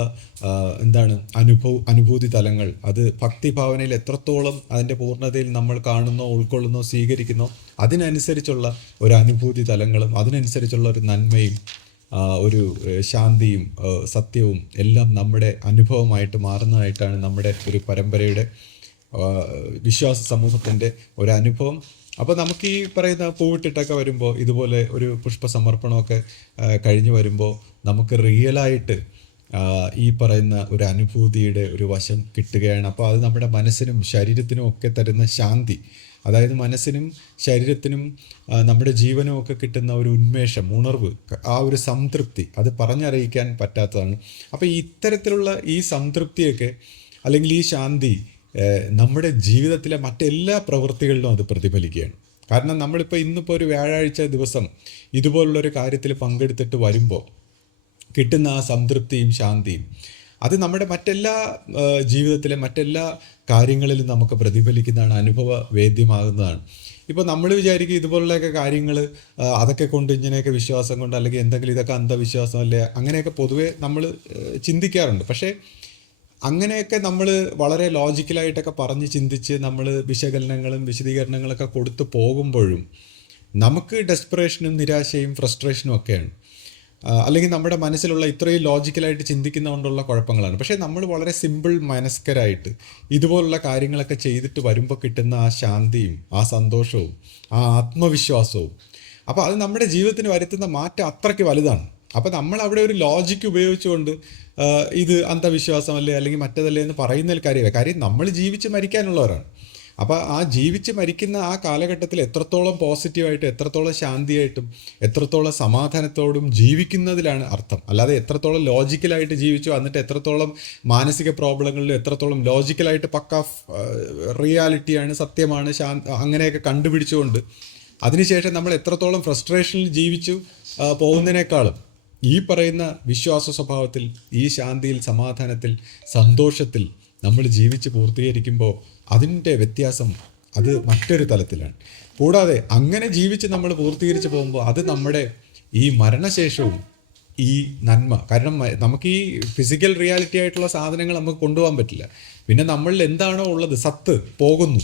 അനുഭൂതി തലങ്ങൾ, അത് ഭക്തിഭാവനയിൽ എത്രത്തോളം അതിൻ്റെ പൂർണ്ണതയിൽ നമ്മൾ കാണുന്നോ ഉൾക്കൊള്ളുന്നോ സ്വീകരിക്കുന്നോ അതിനനുസരിച്ചുള്ള ഒരു അനുഭൂതി തലങ്ങളും അതിനനുസരിച്ചുള്ള ഒരു നന്മയും ഒരു ശാന്തിയും സത്യവും എല്ലാം നമ്മുടെ അനുഭവമായിട്ട് മാറുന്നതായിട്ടാണ് നമ്മുടെ ഒരു പരമ്പരയുടെ വിശ്വാസ സമൂഹത്തിൻ്റെ ഒരു അനുഭവം. അപ്പോൾ നമുക്ക് ഈ പറയുന്ന പൂവിട്ടിട്ടൊക്കെ വരുമ്പോൾ, ഇതുപോലെ ഒരു പുഷ്പസമർപ്പണമൊക്കെ കഴിഞ്ഞ് വരുമ്പോൾ നമുക്ക് റിയലായിട്ട് ഈ പറയുന്ന ഒരു അനുഭൂതിയുടെ ഒരു വശം കിട്ടുകയാണ്. അപ്പോൾ അത് നമ്മുടെ മനസ്സിനും ശരീരത്തിനും ഒക്കെ തരുന്ന ശാന്തി, അതായത് മനസ്സിനും ശരീരത്തിനും നമ്മുടെ ജീവനും ഒക്കെ കിട്ടുന്ന ഒരു ഉന്മേഷം, ഉണർവ്, ആ ഒരു സംതൃപ്തി അത് പറഞ്ഞറിയിക്കാൻ പറ്റാത്തതാണ്. അപ്പോൾ ഇത്തരത്തിലുള്ള ഈ സംതൃപ്തിയൊക്കെ അല്ലെങ്കിൽ ഈ ശാന്തി നമ്മുടെ ജീവിതത്തിലെ മറ്റെല്ലാ പ്രവൃത്തികളിലും അത് പ്രതിഫലിക്കുകയാണ്. കാരണം നമ്മളിപ്പോൾ ഇന്നിപ്പോൾ ഒരു വ്യാഴാഴ്ച ദിവസം ഇതുപോലുള്ളൊരു കാര്യത്തിൽ പങ്കെടുത്തിട്ട് വരുമ്പോൾ കിട്ടുന്ന ആ സംതൃപ്തിയും ശാന്തിയും അത് നമ്മുടെ മറ്റെല്ലാ ജീവിതത്തിലെ മറ്റെല്ലാ കാര്യങ്ങളിലും നമുക്ക് പ്രതിഫലിക്കുന്നതാണ്, അനുഭവ വേദ്യമാകുന്നതാണ്. ഇപ്പോൾ നമ്മൾ വിചാരിക്കും ഇതുപോലുള്ളൊക്കെ കാര്യങ്ങൾ അതൊക്കെ കൊണ്ട് ഇങ്ങനെയൊക്കെ വിശ്വാസം കൊണ്ട് അല്ലെങ്കിൽ എന്തെങ്കിലും ഇതൊക്കെ അന്ധവിശ്വാസം അല്ലേ അങ്ങനെയൊക്കെ പൊതുവെ നമ്മൾ ചിന്തിക്കാറുണ്ട്. പക്ഷേ അങ്ങനെയൊക്കെ നമ്മൾ വളരെ ലോജിക്കലായിട്ടൊക്കെ പറഞ്ഞ് ചിന്തിച്ച് നമ്മൾ വിശകലനങ്ങളും വിശദീകരണങ്ങളൊക്കെ കൊടുത്തു പോകുമ്പോഴും നമുക്ക് ഡെസ്പറേഷനും നിരാശയും ഫ്രസ്ട്രേഷനും ഒക്കെയാണ്, അല്ലെങ്കിൽ നമ്മുടെ മനസ്സിലുള്ള ഇത്രയും ലോജിക്കലായിട്ട് ചിന്തിക്കുന്നതുകൊണ്ടുള്ള കുഴപ്പങ്ങളാണ്. പക്ഷേ നമ്മൾ വളരെ സിമ്പിൾ മനസ്കരായിട്ട് ഇതുപോലുള്ള കാര്യങ്ങളൊക്കെ ചെയ്തിട്ട് വരുമ്പോൾ കിട്ടുന്ന ആ ശാന്തിയും ആ സന്തോഷവും ആ ആത്മവിശ്വാസവും, അപ്പോൾ അത് നമ്മുടെ ജീവിതത്തിന് വരുത്തുന്ന മാറ്റം അത്രയ്ക്ക് വലുതാണ്. അപ്പോൾ നമ്മൾ അവിടെ ഒരു ലോജിക്ക് ഉപയോഗിച്ചുകൊണ്ട് ഇത് അന്ധവിശ്വാസമല്ലേ അല്ലെങ്കിൽ മറ്റേതല്ലേ എന്ന് പറയുന്നതിൽ കാര്യമില്ല. കാര്യം നമ്മൾ ജീവിച്ച് മരിക്കാനുള്ളവരാണ്. അപ്പോൾ ആ ജീവിച്ച് മരിക്കുന്ന ആ കാലഘട്ടത്തിൽ എത്രത്തോളം പോസിറ്റീവായിട്ടും എത്രത്തോളം ശാന്തിയായിട്ടും എത്രത്തോളം സമാധാനത്തോടും ജീവിക്കുന്നതിലാണ് അർത്ഥം. അല്ലാതെ എത്രത്തോളം ലോജിക്കലായിട്ട് ജീവിച്ചു എന്നിട്ട് എത്രത്തോളം മാനസിക പ്രോബ്ലങ്ങളിലും എത്രത്തോളം ലോജിക്കലായിട്ട് പക്ക റിയാലിറ്റിയാണ്, സത്യമാണ്, അങ്ങനെയൊക്കെ കണ്ടുപിടിച്ചുകൊണ്ട് അതിനുശേഷം നമ്മൾ എത്രത്തോളം ഫ്രസ്ട്രേഷനിൽ ജീവിച്ചു പോകുന്നതിനേക്കാളും ഈ പറയുന്ന വിശ്വാസ സ്വഭാവത്തിൽ, ഈ ശാന്തിയിൽ, സമാധാനത്തിൽ, സന്തോഷത്തിൽ നമ്മൾ ജീവിച്ച് പൂർത്തീകരിക്കുമ്പോൾ അതിൻ്റെ വ്യത്യാസം അത് മറ്റൊരു തലത്തിലാണ്. കൂടാതെ അങ്ങനെ ജീവിച്ച് നമ്മൾ പൂർത്തീകരിച്ച് പോകുമ്പോൾ അത് നമ്മുടെ ഈ മരണശേഷവും ഈ നന്മ, കാരണം നമുക്ക് ഈ ഫിസിക്കൽ റിയാലിറ്റി ആയിട്ടുള്ള സാധനങ്ങൾ നമുക്ക് കൊണ്ടുപോകാൻ പറ്റില്ല. പിന്നെ നമ്മളിൽ എന്താണോ ഉള്ളത്, സത്ത് പോകുന്നു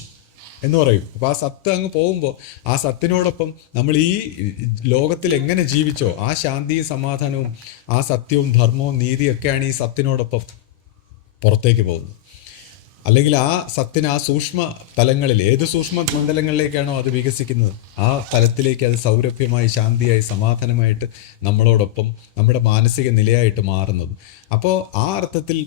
എന്ന് പറയും. അപ്പോൾ ആ സത്ത് അങ്ങ് പോകുമ്പോൾ ആ സത്തിനോടൊപ്പം നമ്മൾ ഈ ലോകത്തിൽ എങ്ങനെ ജീവിച്ചോ ആ ശാന്തിയും സമാധാനവും ആ സത്യവും ധർമ്മവും നീതിയൊക്കെയാണ് ഈ സത്തിനോടൊപ്പം പുറത്തേക്ക് പോകുന്നത്. അല്ലെങ്കിൽ ആ സത്തിന് ആ സൂക്ഷ്മ തലങ്ങളിൽ, ഏത് സൂക്ഷ്മ മണ്ഡലങ്ങളിലേക്കാണോ അത് വികസിക്കുന്നത് ആ തലത്തിലേക്ക് അത് സൗരഭ്യമായി, ശാന്തിയായി, സമാധാനമായിട്ട് നമ്മളോടൊപ്പം നമ്മുടെ മാനസിക നിലയായിട്ട് മാറുന്നത്. അപ്പോൾ ആ അർത്ഥത്തിൽ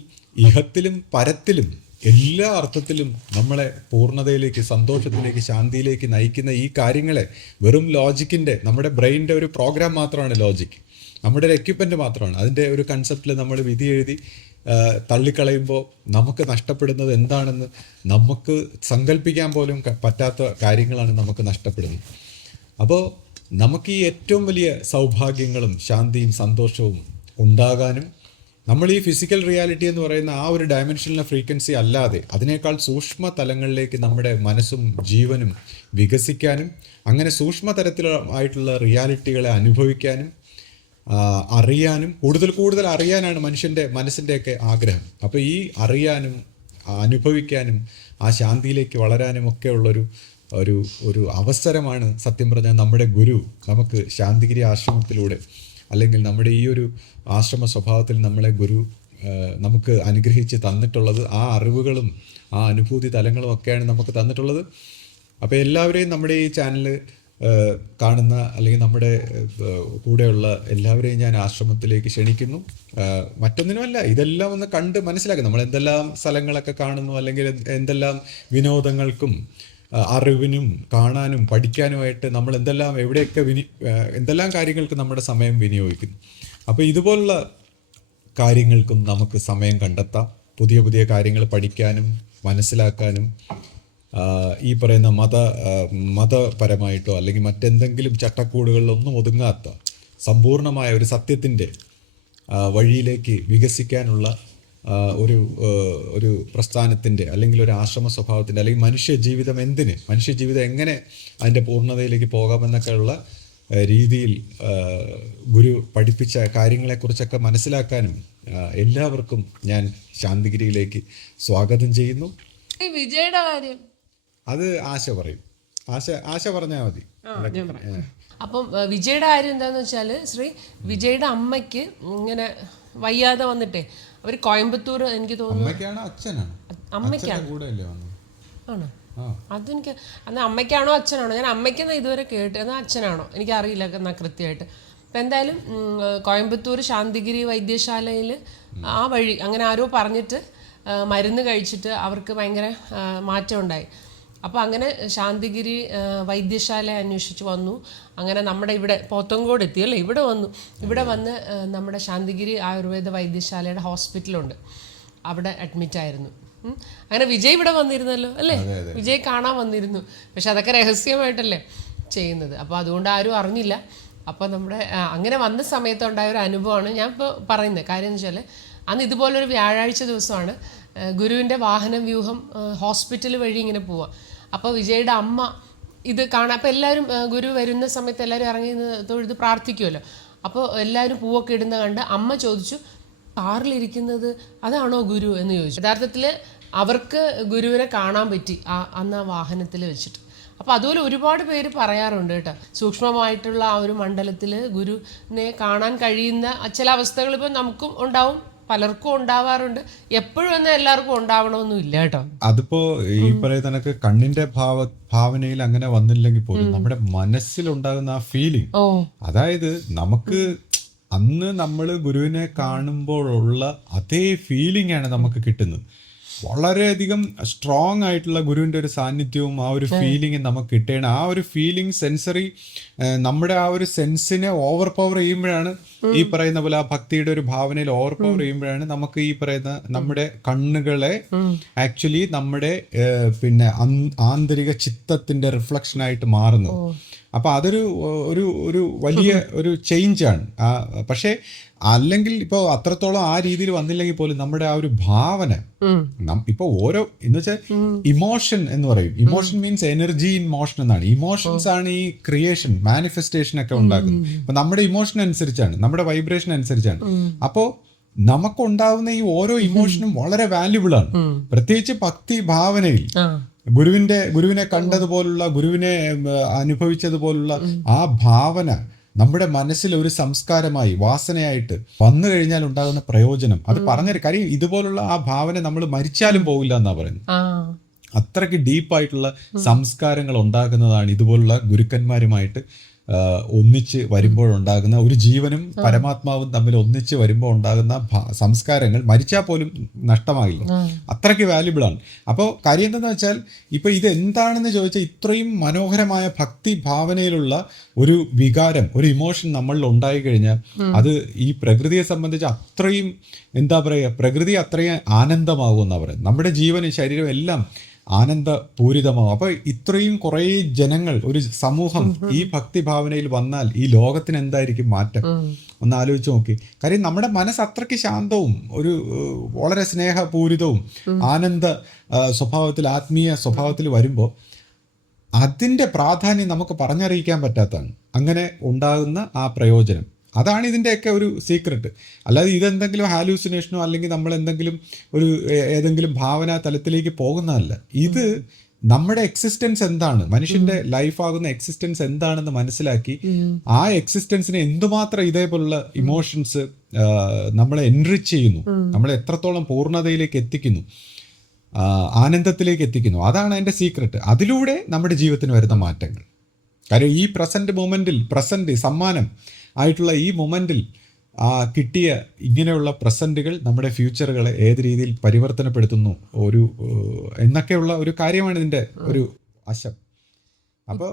ഇഹത്തിലും പരത്തിലും എല്ലാ അർത്ഥത്തിലും നമ്മളെ പൂർണ്ണതയിലേക്ക്, സന്തോഷത്തിലേക്ക്, ശാന്തിയിലേക്ക് നയിക്കുന്ന ഈ കാര്യങ്ങളെ വെറും ലോജിക്കിൻ്റെ, നമ്മുടെ ബ്രെയിനിൻ്റെ ഒരു പ്രോഗ്രാം മാത്രമാണ് ലോജിക്ക്, നമ്മുടെ ഒരു എക്യുപ്മെൻ്റ് മാത്രമാണ്. അതിൻ്റെ ഒരു കൺസെപ്റ്റിൽ നമ്മൾ വിധി എഴുതി തള്ളിക്കളയുമ്പോൾ നമുക്ക് നഷ്ടപ്പെടുന്നത് എന്താണെന്ന് നമുക്ക് സങ്കല്പിക്കാൻ പോലും പറ്റാത്ത കാര്യങ്ങളാണ് നമുക്ക് നഷ്ടപ്പെടുന്നത്. അപ്പോൾ നമുക്ക് ഈ ഏറ്റവും വലിയ സൗഭാഗ്യങ്ങളും ശാന്തിയും സന്തോഷവും ഉണ്ടാകാനും നമ്മൾ ഈ ഫിസിക്കൽ റിയാലിറ്റി എന്ന് പറയുന്ന ആ ഒരു ഡയമെൻഷനിലെ ഫ്രീക്വൻസി അല്ലാതെ അതിനേക്കാൾ സൂക്ഷ്മ തലങ്ങളിലേക്ക് നമ്മുടെ മനസ്സും ജീവനും വികസിക്കാനും അങ്ങനെ സൂക്ഷ്മ തരത്തിലായിട്ടുള്ള റിയാലിറ്റികളെ അനുഭവിക്കാനും അറിയാനും കൂടുതൽ അറിയാനാണ് മനുഷ്യൻ്റെ മനസ്സിൻ്റെയൊക്കെ ആഗ്രഹം. അപ്പോൾ ഈ അറിയാനും അനുഭവിക്കാനും ആ ശാന്തിയിലേക്ക് വളരാനും ഒക്കെ ഉള്ളൊരു ഒരു അവസരമാണ് സത്യം പറഞ്ഞാൽ നമ്മുടെ ഗുരു നമുക്ക് ശാന്തിഗിരി ആശ്രമത്തിലൂടെ, അല്ലെങ്കിൽ നമ്മുടെ ഈ ഒരു ആശ്രമ സ്വഭാവത്തിൽ നമ്മളെ ഗുരു നമുക്ക് അനുഗ്രഹിച്ച് തന്നിട്ടുള്ളത്. ആ അറിവുകളും ആ അനുഭൂതി തലങ്ങളും ഒക്കെയാണ് നമുക്ക് തന്നിട്ടുള്ളത്. അപ്പോൾ എല്ലാവരെയും നമ്മുടെ ഈ ചാനൽ കാണുന്ന അല്ലെങ്കിൽ നമ്മുടെ കൂടെയുള്ള എല്ലാവരെയും ഞാൻ ആശ്രമത്തിലേക്ക് ക്ഷണിക്കുന്നു. മറ്റൊന്നിനുമല്ല, ഇതെല്ലാം ഒന്ന് കണ്ട് മനസ്സിലാക്കുക. നമ്മൾ എന്തെല്ലാം സ്ഥലങ്ങളൊക്കെ കാണുന്നു, അല്ലെങ്കിൽ എന്തെല്ലാം വിനോദങ്ങൾക്കും അറിവിനും കാണാനും പഠിക്കാനുമായിട്ട് നമ്മൾ എവിടെയൊക്കെ എന്തെല്ലാം കാര്യങ്ങൾക്ക് നമ്മുടെ സമയം വിനിയോഗിക്കുന്നു. അപ്പോൾ ഇതുപോലുള്ള കാര്യങ്ങൾക്കും നമുക്ക് സമയം കണ്ടെത്താം. പുതിയ പുതിയ കാര്യങ്ങൾ പഠിക്കാനും മനസ്സിലാക്കാനും ഈ പറയുന്ന മതപരമായിട്ടോ അല്ലെങ്കിൽ മറ്റെന്തെങ്കിലും ചട്ടക്കൂടുകളിലൊന്നും ഒതുങ്ങാത്ത സമ്പൂർണമായ ഒരു സത്യത്തിൻ്റെ വഴിയിലേക്ക് വികസിക്കാനുള്ള ഒരു പ്രസ്ഥാനത്തിൻ്റെ അല്ലെങ്കിൽ ഒരു ആശ്രമ സ്വഭാവത്തിൻ്റെ അല്ലെങ്കിൽ മനുഷ്യജീവിതം എങ്ങനെ അതിൻ്റെ പൂർണ്ണതയിലേക്ക് പോകാമെന്നൊക്കെയുള്ള രീതിയിൽ ഗുരു പഠിപ്പിച്ച കാര്യങ്ങളെക്കുറിച്ചൊക്കെ മനസ്സിലാക്കാനും എല്ലാവർക്കും ഞാൻ ശാന്തിഗിരിയിലേക്ക് സ്വാഗതം ചെയ്യുന്നു. വിജയുടെ കാര്യം അത് ആശ പറയും. ആശ പറഞ്ഞാൽ മതി. അപ്പം വിജയുടെ കാര്യം എന്താന്ന് വെച്ചാൽ, വിജയുടെ അമ്മയ്ക്ക് ഇങ്ങനെ വയ്യാതെ വന്നിട്ടേ അവർ കോയമ്പത്തൂർ, എനിക്ക് തോന്നുന്നു അമ്മയ്ക്കാണ്. ആണോ? അതെനിക്ക് അന്ന് അമ്മയ്ക്കാണോ അച്ഛനാണോ, ഞാൻ അമ്മയ്ക്കെന്നാ ഇതുവരെ കേട്ട്, എന്നാൽ അച്ഛനാണോ എനിക്കറിയില്ല എന്നാൽ കൃത്യമായിട്ട്. അപ്പം എന്തായാലും കോയമ്പത്തൂർ ശാന്തിഗിരി വൈദ്യശാലയിൽ ആ വഴി അങ്ങനെ ആരോ പറഞ്ഞിട്ട് മരുന്ന് കഴിച്ചിട്ട് അവർക്ക് ഭയങ്കര മാറ്റം ഉണ്ടായി. അപ്പോൾ അങ്ങനെ ശാന്തിഗിരി വൈദ്യശാല അന്വേഷിച്ച് വന്നു. അങ്ങനെ നമ്മുടെ ഇവിടെ പോത്തങ്കോട് എത്തി അല്ലേ, ഇവിടെ വന്ന് നമ്മുടെ ശാന്തിഗിരി ആയുർവേദ വൈദ്യശാലയുടെ ഹോസ്പിറ്റലുണ്ട്, അവിടെ അഡ്മിറ്റായിരുന്നു. അങ്ങനെ വിജയ് ഇവിടെ വന്നിരുന്നല്ലോ അല്ലേ, വിജയ് കാണാൻ വന്നിരുന്നു. പക്ഷെ അതൊക്കെ രഹസ്യമായിട്ടല്ലേ ചെയ്യുന്നത്, അപ്പോൾ അതുകൊണ്ട് ആരും അറിഞ്ഞില്ല. അപ്പോൾ നമ്മുടെ അങ്ങനെ വന്ന സമയത്തുണ്ടായ ഒരു അനുഭവമാണ് ഞാൻ ഇപ്പോൾ പറയുന്നത്. കാര്യം എന്ന് വെച്ചാൽ അന്ന് ഇതുപോലൊരു വ്യാഴാഴ്ച ദിവസമാണ് ഗുരുവിൻ്റെ വാഹന വ്യൂഹം ഹോസ്പിറ്റൽ വഴി ഇങ്ങനെ പോവാം. അപ്പോൾ വിജയുടെ അമ്മ ഇത് കാണാം. അപ്പോൾ എല്ലാവരും ഗുരു വരുന്ന സമയത്ത് എല്ലാവരും ഇറങ്ങി തൊഴുത് പ്രാർത്ഥിക്കുമല്ലോ. അപ്പോൾ എല്ലാവരും പൂവൊക്കെ ഇടുന്ന കണ്ട് അമ്മ ചോദിച്ചു, കാറിലിരിക്കുന്നത് അതാണോ ഗുരു എന്ന് ചോദിച്ചു. യഥാർത്ഥത്തിൽ അവർക്ക് ഗുരുവിനെ കാണാൻ പറ്റി അന്ന് ആ വാഹനത്തിൽ വെച്ചിട്ട്. അപ്പോൾ അതുപോലെ ഒരുപാട് പേര് പറയാറുണ്ട് കേട്ടോ, സൂക്ഷ്മമായിട്ടുള്ള ആ ഒരു മണ്ഡലത്തിൽ ഗുരുവിനെ കാണാൻ കഴിയുന്ന ചില അവസ്ഥകൾ ഇപ്പോൾ നമുക്കും ഉണ്ടാവും, പലർക്കും ഉണ്ടാവാറുണ്ട്. എപ്പോഴും എന്നാൽ എല്ലാവർക്കും ഉണ്ടാവണമെന്നും ഇല്ല കേട്ടോ. അതിപ്പോ ഈ പറയുന്ന കണക്ക് കണ്ണിന്റെ ഭാവനയിൽ അങ്ങനെ വന്നില്ലെങ്കിൽ പോലും നമ്മുടെ മനസ്സിലുണ്ടാകുന്ന ആ ഫീലിംഗ്, അതായത് നമുക്ക് അന്ന് നമ്മൾ ഗുരുവിനെ കാണുമ്പോഴുള്ള അതേ ഫീലിംഗ് ആണ് നമുക്ക് കിട്ടുന്നത്. വളരെയധികം സ്ട്രോങ് ആയിട്ടുള്ള ഗുരുവിൻ്റെ ഒരു സാന്നിധ്യവും ആ ഒരു ഫീലിംഗ് നമുക്ക് കിട്ടുകയാണ്. ആ ഒരു ഫീലിംഗ് സെൻസറി നമ്മുടെ ആ ഒരു സെൻസിനെ ഓവർ പവർ ചെയ്യുമ്പോഴാണ്, ഈ പറയുന്ന പോലെ ആ ഭക്തിയുടെ ഒരു ഭാവനയിൽ ഓവർ പവർ ചെയ്യുമ്പോഴാണ് നമുക്ക് ഈ പറയുന്ന നമ്മുടെ കണ്ണുകളെ ആക്ച്വലി നമ്മുടെ പിന്നെ ആന്തരിക ചിത്തത്തിന്റെ റിഫ്ലക്ഷൻ ആയിട്ട് മാറുന്നത്. അപ്പൊ അതൊരു ഒരു വലിയ ഒരു ചേഞ്ചാണ്. പക്ഷേ അല്ലെങ്കിൽ ഇപ്പോൾ അത്രത്തോളം ആ രീതിയിൽ വന്നില്ലെങ്കിൽ പോലും നമ്മുടെ ആ ഒരു ഭാവന ഇപ്പൊ ഓരോ എന്ന് വെച്ചാൽ ഇമോഷൻ എന്ന് പറയും. Emotion means energy in motion എന്നാണ്. ഇമോഷൻസ് ആണ് ഈ ക്രിയേഷൻ മാനിഫെസ്റ്റേഷൻ ഒക്കെ ഉണ്ടാക്കുന്നത്. അപ്പൊ നമ്മുടെ ഇമോഷൻ അനുസരിച്ചാണ്, നമ്മുടെ വൈബ്രേഷൻ അനുസരിച്ചാണ്. അപ്പോ നമുക്കുണ്ടാവുന്ന ഈ ഓരോ ഇമോഷനും വളരെ വാല്യുബിൾ ആണ്. പ്രത്യേകിച്ച് ഭക്തി ഭാവനയിൽ ഗുരുവിനെ കണ്ടതുപോലുള്ള, ഗുരുവിനെ അനുഭവിച്ചതുപോലുള്ള ആ ഭാവന നമ്മുടെ മനസ്സിൽ ഒരു സംസ്കാരമായി വാസനയായിട്ട് വന്നു കഴിഞ്ഞാൽ ഉണ്ടാകുന്ന പ്രയോജനം അത് പറഞ്ഞൊരു കാര്യം. ഇതുപോലുള്ള ആ ഭാവന നമ്മൾ മരിച്ചാലും പോകില്ല എന്നാ പറയുന്നത്. അത്രയ്ക്ക് ഡീപ്പായിട്ടുള്ള സംസ്കാരങ്ങൾ ഉണ്ടാകുന്നതാണ് ഇതുപോലുള്ള ഗുരുക്കന്മാരുമായിട്ട് ഒന്നിച്ച് വരുമ്പോഴുണ്ടാകുന്ന, ഒരു ജീവനും പരമാത്മാവും തമ്മിൽ ഒന്നിച്ച് വരുമ്പോൾ ഉണ്ടാകുന്ന സംസ്കാരങ്ങൾ മരിച്ചാൽ പോലും നഷ്ടമാകില്ല. അത്രയ്ക്ക് വാല്യുബിൾ ആണ്. അപ്പോൾ കാര്യം എന്താണെന്ന് വെച്ചാൽ, ഇപ്പൊ ഇത് എന്താണെന്ന് ചോദിച്ചാൽ, ഇത്രയും മനോഹരമായ ഭക്തി ഭാവനയിലുള്ള ഒരു വികാരം, ഒരു ഇമോഷൻ നമ്മളിൽ ഉണ്ടായി കഴിഞ്ഞാൽ അത് ഈ പ്രകൃതിയെ സംബന്ധിച്ച് അത്രയും എന്താ പറയുക, പ്രകൃതി അത്രയും ആനന്ദമാകും എന്നാ പറയുന്നത്. നമ്മുടെ ജീവനും ശരീരം എല്ലാം ആനന്ദപൂരിതമാവും. അപ്പൊ ഇത്രയും കുറേ ജനങ്ങൾ, ഒരു സമൂഹം ഈ ഭക്തിഭാവനയിൽ വന്നാൽ ഈ ലോകത്തിന് എന്തായിരിക്കും മാറ്റം ഒന്ന് ആലോചിച്ച് നോക്കി. കാര്യം നമ്മുടെ മനസ്സ് അത്രയ്ക്ക് ശാന്തവും ഒരു വളരെ സ്നേഹപൂരിതവും ആനന്ദ സ്വഭാവത്തിൽ, ആത്മീയ സ്വഭാവത്തിൽ വരുമ്പോൾ അതിൻ്റെ പ്രാധാന്യം നമുക്ക് പറഞ്ഞറിയിക്കാൻ പറ്റാത്തതാണ്. അങ്ങനെ ഉണ്ടാകുന്ന ആ പ്രയോജനം, അതാണ് ഇതിൻ്റെയൊക്കെ ഒരു സീക്രട്ട്. അല്ലാതെ ഇതെന്തെങ്കിലും ഹാലൂസിനേഷനോ അല്ലെങ്കിൽ നമ്മൾ എന്തെങ്കിലും ഏതെങ്കിലും ഭാവന തലത്തിലേക്ക് പോകുന്നതല്ല. ഇത് നമ്മുടെ എക്സിസ്റ്റൻസ് എന്താണ്, മനുഷ്യന്റെ ലൈഫാകുന്ന എക്സിസ്റ്റൻസ് എന്താണെന്ന് മനസ്സിലാക്കി ആ എക്സിസ്റ്റൻസിനെ എന്തുമാത്രം ഇതേപോലുള്ള ഇമോഷൻസ് നമ്മളെ എൻറിച്ച് ചെയ്യുന്നു, നമ്മളെ എത്രത്തോളം പൂർണ്ണതയിലേക്ക് എത്തിക്കുന്നു, ആനന്ദത്തിലേക്ക് എത്തിക്കുന്നു. അതാണ് അതിൻ്റെ സീക്രട്ട്. അതിലൂടെ നമ്മുടെ ജീവിതത്തിന് വരുന്ന മാറ്റങ്ങൾ. കാര്യം ഈ പ്രസന്റ് സമ്മാനം ആയിട്ടുള്ള ഈ മൊമെന്റിൽ കിട്ടിയ ഇങ്ങനെയുള്ള പ്രസന്റുകൾ നമ്മുടെ ഫ്യൂച്ചറുകളെ ഏത് രീതിയിൽ പരിവർത്തനപ്പെടുത്തുന്നു എന്നൊക്കെയുള്ള ഒരു കാര്യമാണ് ഇതിന്റെ ഒരു ആശം. അപ്പോൾ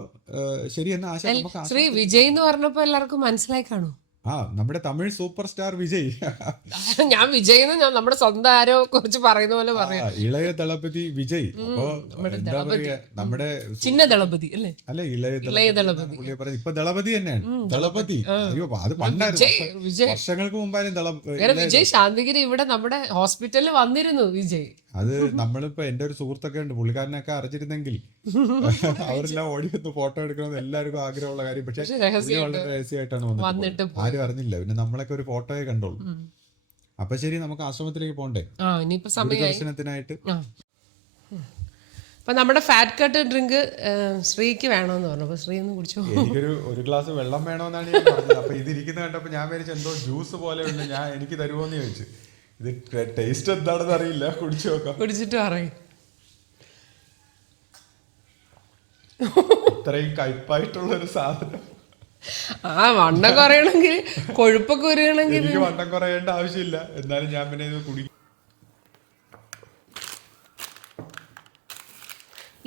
ശരി എന്ന ആശ നമുക്ക് ശ്രീ വിജയ് എന്ന് പറഞ്ഞപ്പോ എല്ലാവർക്കും മനസ്സിലായി കാണും. നമ്മുടെ തമിഴ് സൂപ്പർ സ്റ്റാർ വിജയ്. ഞാൻ വിജയ് ഞാൻ നമ്മുടെ സ്വന്തം ആരോ കുറിച്ച് പറയുന്ന പോലെ പറയാം. ഇളയ ദളപതി വിജയ്. അപ്പോ എന്താ പറയാ, നമ്മുടെ ചിന്ന ദളപതി അല്ലേ? അല്ല, ഇളയ ദളപതി. ഇപ്പൊ ദളപതി തന്നെയാണ്. ദളപതി. അയ്യോ, അത് പണ്ടായിരുന്നു, വർഷങ്ങൾക്ക് മുമ്പായിരുന്നു വിജയ് ശാന്തിഗിരി ഇവിടെ നമ്മുടെ ഹോസ്പിറ്റലിൽ വന്നിരുന്നു വിജയ്. അത് നമ്മളിപ്പോ എന്റെ ഒരു സുഹൃത്തൊക്കെ ഉണ്ട്, പുള്ളിക്കാരനൊക്കെ അറിഞ്ഞിരുന്നെങ്കിൽ അവരെല്ലാം ഓടി വന്ന് ഫോട്ടോ എടുക്കണമെന്ന് എല്ലാവർക്കും ആഗ്രഹമുള്ള കാര്യം. പക്ഷെ വളരെ രഹസ്യമായിട്ടാണ് വന്നിട്ട്, ആരും അറിഞ്ഞില്ല. പിന്നെ നമ്മളൊക്കെ ഒരു ഫോട്ടോയെ കണ്ടോളൂ. അപ്പൊ ശരി, നമുക്ക് ആശ്രമത്തിലേക്ക് പോണ്ടേ ദർശനത്തിനായിട്ട്. അപ്പൊ നമ്മുടെ ഫാറ്റ് കട്ട് ഡ്രിങ്ക് ശ്രീക്ക് വേണമെന്ന് പറഞ്ഞു. അപ്പൊ ശ്രീ ഒന്ന് കുടിച്ചോ. ഒരു ഗ്ലാസ് വെള്ളം വേണമെന്നാണ് ഞാൻ പറഞ്ഞത്. അപ്പൊ ഇതിരിക്കുന്ന കണ്ടപ്പോ ഞാൻ വിചാരിച്ചു എന്തോ ജ്യൂസ് പോലെ ഉണ്ട്, എനിക്ക് തരുമോന്ന് ചോദിച്ചു. ഇത് ടേസ്റ്റ് എന്താണെന്ന് അറിയില്ല, കുടിച്ചു നോക്കാം. കുടിച്ചിട്ട് പറയും. ഇത്രയും കയ്പായിട്ടുള്ള ഒരു സാധനം. വണ്ണം കുറയണമെങ്കിൽ, കൊഴുപ്പൊക്കെ വരികയാണെങ്കിൽ എനിക്ക് വണ്ണം കുറയേണ്ട ആവശ്യമില്ല. എന്നാലും ഞാൻ പിന്നെ ഇത് കുടിക്കും.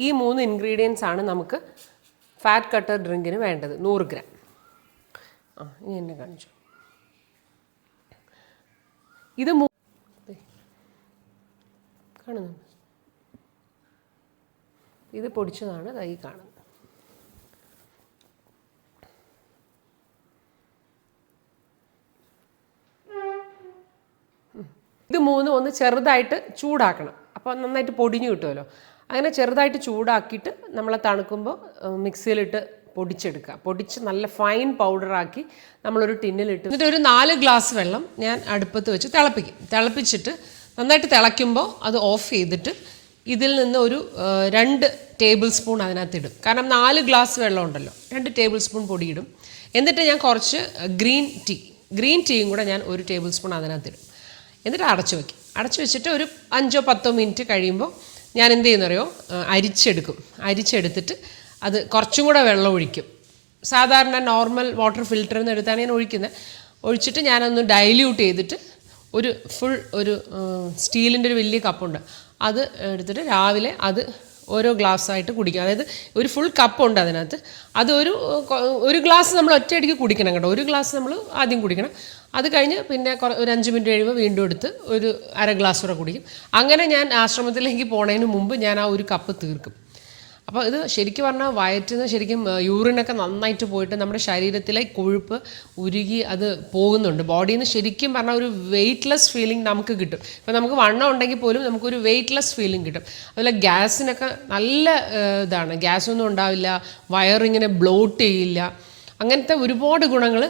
ഈ 3 ഇൻഗ്രീഡിയൻസ് ആണ് നമുക്ക് ഫാറ്റ് കട്ടർ ഡ്രിങ്കിന് വേണ്ടത്. 100 ഗ്രാം. ഇനി എന്നെ കാണിച്ചു. ഇത് കാണുന്നു, ഇത് പൊടിച്ചതാണ് കൈ കാണുന്നത്. ഇത് 3 ഒന്ന് ചെറുതായിട്ട് ചൂടാക്കണം. അപ്പോൾ നന്നായിട്ട് പൊടിഞ്ഞു കിട്ടുമല്ലോ. അങ്ങനെ ചെറുതായിട്ട് ചൂടാക്കിയിട്ട് നമ്മളെ തണുക്കുമ്പോൾ മിക്സിയിലിട്ട് പൊടിച്ചെടുക്കുക. പൊടിച്ച് നല്ല ഫൈൻ പൗഡറാക്കി നമ്മളൊരു ടിന്നിലിട്ട്, എന്നിട്ട് ഒരു 4 ഗ്ലാസ് വെള്ളം ഞാൻ അടുപ്പത്ത് വെച്ച് തിളപ്പിക്കും. തിളപ്പിച്ചിട്ട് നന്നായിട്ട് തിളയ്ക്കുമ്പോൾ അത് ഓഫ് ചെയ്തിട്ട് ഇതിൽ നിന്ന് ഒരു 2 ടേബിൾ സ്പൂൺ അതിനകത്തിടും. കാരണം 4 ഗ്ലാസ് വെള്ളം ഉണ്ടല്ലോ, 2 ടേബിൾ സ്പൂൺ പൊടിയിടും. എന്നിട്ട് ഞാൻ കുറച്ച് ഗ്രീൻ ടീയും കൂടെ ഞാൻ 1 ടേബിൾ സ്പൂൺ അതിനകത്തിടും. എന്നിട്ട് അടച്ചു വയ്ക്കും. അടച്ചു വെച്ചിട്ട് ഒരു 5-10 മിനിറ്റ് കഴിയുമ്പോൾ ഞാൻ എന്ത് ചെയ്യുന്നറിയോ, അരിച്ചെടുത്തിട്ട് അത് കുറച്ചും കൂടെ വെള്ളം ഒഴിക്കും. സാധാരണ നോർമൽ വാട്ടർ ഫിൽറ്ററിൽ നിന്ന് എടുത്താണ് ഞാൻ ഒഴിക്കുന്നത്. ഒഴിച്ചിട്ട് ഞാനൊന്ന് ഡൈല്യൂട്ട് ചെയ്തിട്ട് ഒരു സ്റ്റീലിൻ്റെ ഒരു വലിയ കപ്പുണ്ട്, അത് എടുത്തിട്ട് രാവിലെ അത് ഓരോ ഗ്ലാസ്സായിട്ട് കുടിക്കും. അതായത് ഒരു ഫുൾ കപ്പുണ്ട് അതിനകത്ത്. അത് ഒരു ഗ്ലാസ് നമ്മൾ ഒറ്റയടിക്ക് കുടിക്കണം കേട്ടോ. 1 ഗ്ലാസ് നമ്മൾ ആദ്യം കുടിക്കണം. അത് കഴിഞ്ഞ് പിന്നെ ഒരു 5 മിനിറ്റ് കഴിയുമ്പോൾ വീണ്ടും എടുത്ത് ഒരു അര ഗ്ലാസ് കൂടെ കുടിക്കും. അങ്ങനെ ഞാൻ ആശ്രമത്തിലേക്ക് പോണതിന് മുമ്പ് ഞാൻ ആ 1 കപ്പ് തീർക്കും. അപ്പോൾ ഇത് ശരിക്കും പറഞ്ഞാൽ വയറ്റിൽ നിന്ന് ശരിക്കും യൂറിനൊക്കെ നന്നായിട്ട് പോയിട്ട് നമ്മുടെ ശരീരത്തിലെ കൊഴുപ്പ് ഉരുകി അത് പോകുന്നുണ്ട്. ബോഡിയിൽ നിന്ന് ശരിക്കും പറഞ്ഞാൽ ഒരു വെയ്റ്റ്ലെസ് ഫീലിംഗ് നമുക്ക് കിട്ടും. ഇപ്പോൾ നമുക്ക് വണ്ണം ഉണ്ടെങ്കിൽ പോലും നമുക്കൊരു വെയ്റ്റ്ലെസ് ഫീലിംഗ് കിട്ടും. അതുപോലെ ഗ്യാസിനൊക്കെ നല്ല ഇതാണ്, ഗ്യാസൊന്നും ഉണ്ടാവില്ല, വയറിങ്ങനെ ബ്ലോട്ട് ചെയ്യില്ല, അങ്ങനത്തെ ഒരുപാട് ഗുണങ്ങൾ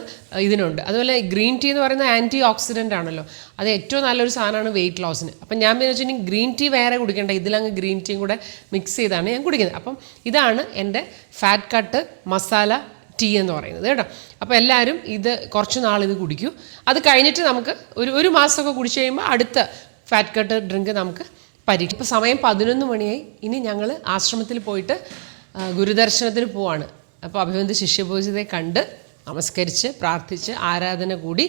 ഇതിനുണ്ട്. അതുപോലെ ഗ്രീൻ ടീ എന്ന് പറയുന്നത് ആൻറ്റി ഓക്സിഡൻ്റ് ആണല്ലോ, അത് ഏറ്റവും നല്ലൊരു സാധനമാണ് വെയിറ്റ് ലോസിന്. അപ്പം ഞാൻ വിചാരിച്ചിട്ടുണ്ടെങ്കിൽ ഗ്രീൻ ടീ വേറെ കുടിക്കേണ്ട, ഇതിലങ്ങ് ഗ്രീൻ ടീയും കൂടെ മിക്സ് ചെയ്താണ് ഞാൻ കുടിക്കുന്നത്. അപ്പം ഇതാണ് എൻ്റെ ഫാറ്റ് കട്ട് മസാല ടീ എന്ന് പറയുന്നത് കേട്ടോ. അപ്പോൾ എല്ലാവരും ഇത് കുറച്ച് നാൾ ഇത് കുടിക്കൂ. അത് കഴിഞ്ഞിട്ട് നമുക്ക് ഒരു മാസമൊക്കെ കുടിച്ച് കഴിയുമ്പോൾ അടുത്ത ഫാറ്റ് കട്ട് ഡ്രിങ്ക് നമുക്ക് പരീക്ഷിക്കും. ഇപ്പോൾ സമയം 11 മണിയായി. ഇനി ഞങ്ങൾ ആശ്രമത്തിൽ പോയിട്ട് ഗുരുദർശനത്തിന് പോവാണ്. അപ്പോൾ അഭിവന്ദ ശിഷ്യപൂജിതയെ കണ്ട് നമസ്കരിച്ച് പ്രാർത്ഥിച്ച് ആരാധന കൂടി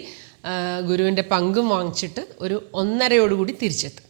ഗുരുവിൻ്റെ പങ്കും വാങ്ങിച്ചിട്ട് ഒരു 1:30 തിരിച്ചെത്തും.